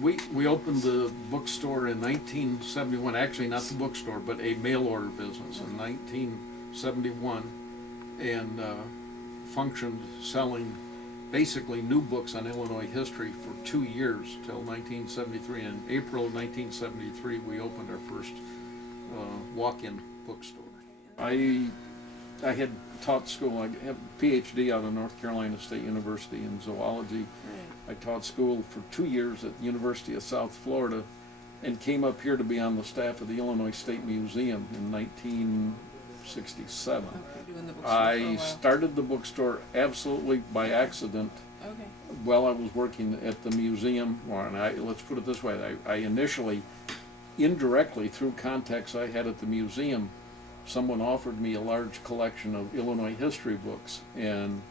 We opened the bookstore in 1971, actually not the bookstore, but a mail order business in 1971, and functioned selling basically new books on Illinois history for 2 years till 1973. In April of 1973, we opened our first walk-in bookstore. I had taught school. I have a PhD out of North Carolina State University in zoology. I taught school for 2 years at the University of South Florida and came up here to be on the staff of the Illinois State Museum in 1967. Doing the bookstore I started the bookstore absolutely by accident while I was working at the museum. Let's put it this way, I initially, indirectly through contacts I had at the museum, someone offered me a large collection of Illinois history books and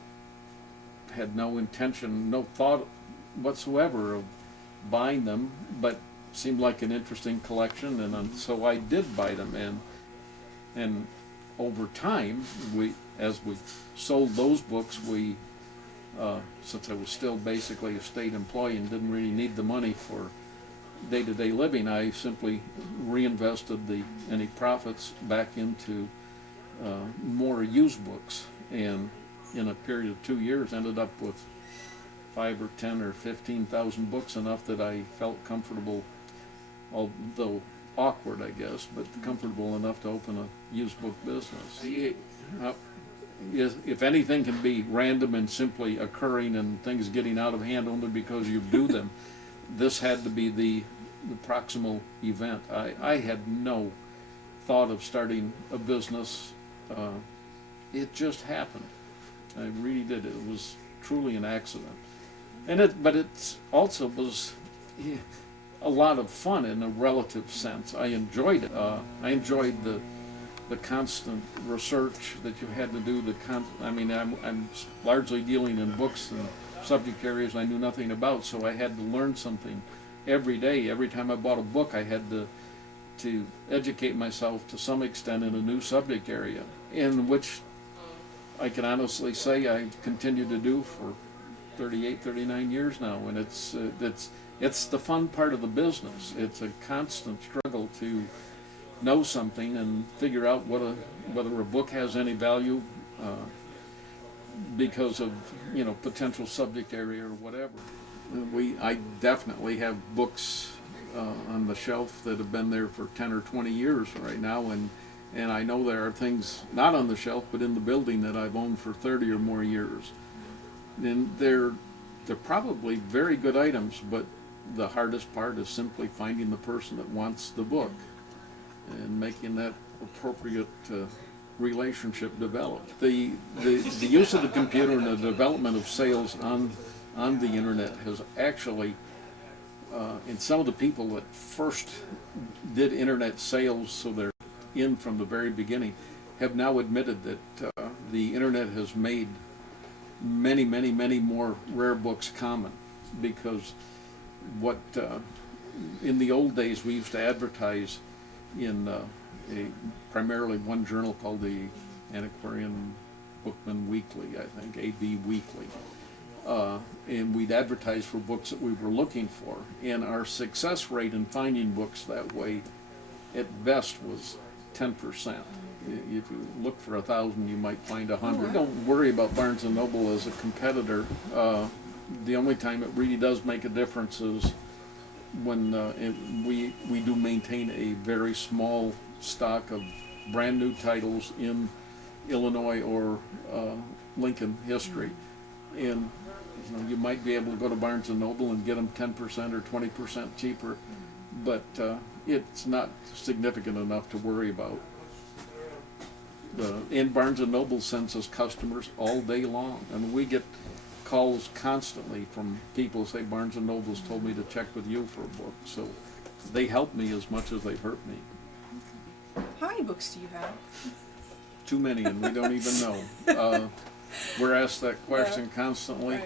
had no intention, no thought whatsoever of buying them, but seemed like an interesting collection, and so I did buy them. And over time, as we sold those books, since I was still basically a state employee and didn't really need the money for day-to-day living, I simply reinvested any profits back into more used books, and in a period of 2 years ended up with 5 or 10 or 15,000 books, enough that I felt comfortable, although awkward I guess, but comfortable enough to open a used book business. If anything can be random and simply occurring and things getting out of hand only because you do them, this had to be the proximal event. I had no thought of starting a business. It just happened. I really did. It was truly an accident. But it also was a lot of fun in a relative sense. I enjoyed it. I enjoyed the constant research that you had to do. I'm largely dealing in books and subject areas I knew nothing about, so I had to learn something every day. Every time I bought a book, I had to educate myself to some extent in a new subject area, in which I can honestly say I continue to do for 38, 39 years now, and it's the fun part of the business. It's a constant struggle to know something and figure out whether a book has any value because of potential subject area or whatever. I definitely have books on the shelf that have been there for 10 or 20 years right now, and I know there are things not on the shelf but in the building that I've owned for 30 or more years. And they're probably very good items, but the hardest part is simply finding the person that wants the book and making that appropriate relationship develop. The use of the computer and the development of sales on the internet has actually, and some of the people that first did internet sales, so they're in from the very beginning, have now admitted that the internet has made many, many, many more rare books common, because in the old days we used to advertise in primarily one journal called the Antiquarian Bookman Weekly, I think, AB Weekly, and we'd advertise for books that we were looking for, and our success rate in finding books that way at best was 10%. If you look for 1,000, you might find 100. Don't worry about Barnes & Noble as a competitor. The only time it really does make a difference is when we do maintain a very small stock of brand new titles in Illinois or Lincoln history. And you might be able to go to Barnes & Noble and get them 10% or 20% cheaper, but it's not significant enough to worry about. And Barnes & Noble sends us customers all day long, and we get calls constantly from people who say Barnes & Noble's told me to check with you for a book, so they help me as much as they hurt me. How many books do you have? Too many, and we don't even know. We're asked that question constantly.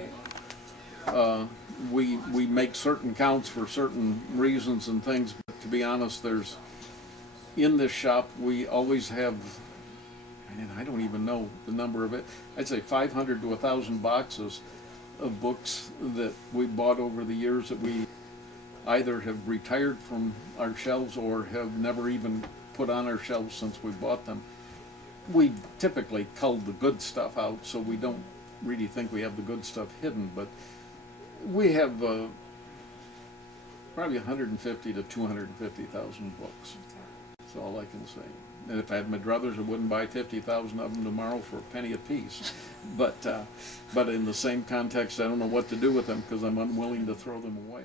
Right. We make certain counts for certain reasons and things, but to be honest, in this shop we always have, and I don't even know the number of it, I'd say 500 to 1,000 boxes of books that we bought over the years that we either have retired from our shelves or have never even put on our shelves since we bought them. We typically cull the good stuff out, so we don't really think we have the good stuff hidden, but we have probably 150 to 250,000 books. That's all I can say. And if I had my druthers, I wouldn't buy 50,000 of them tomorrow for a penny apiece. But in the same context, I don't know what to do with them because I'm unwilling to throw them away.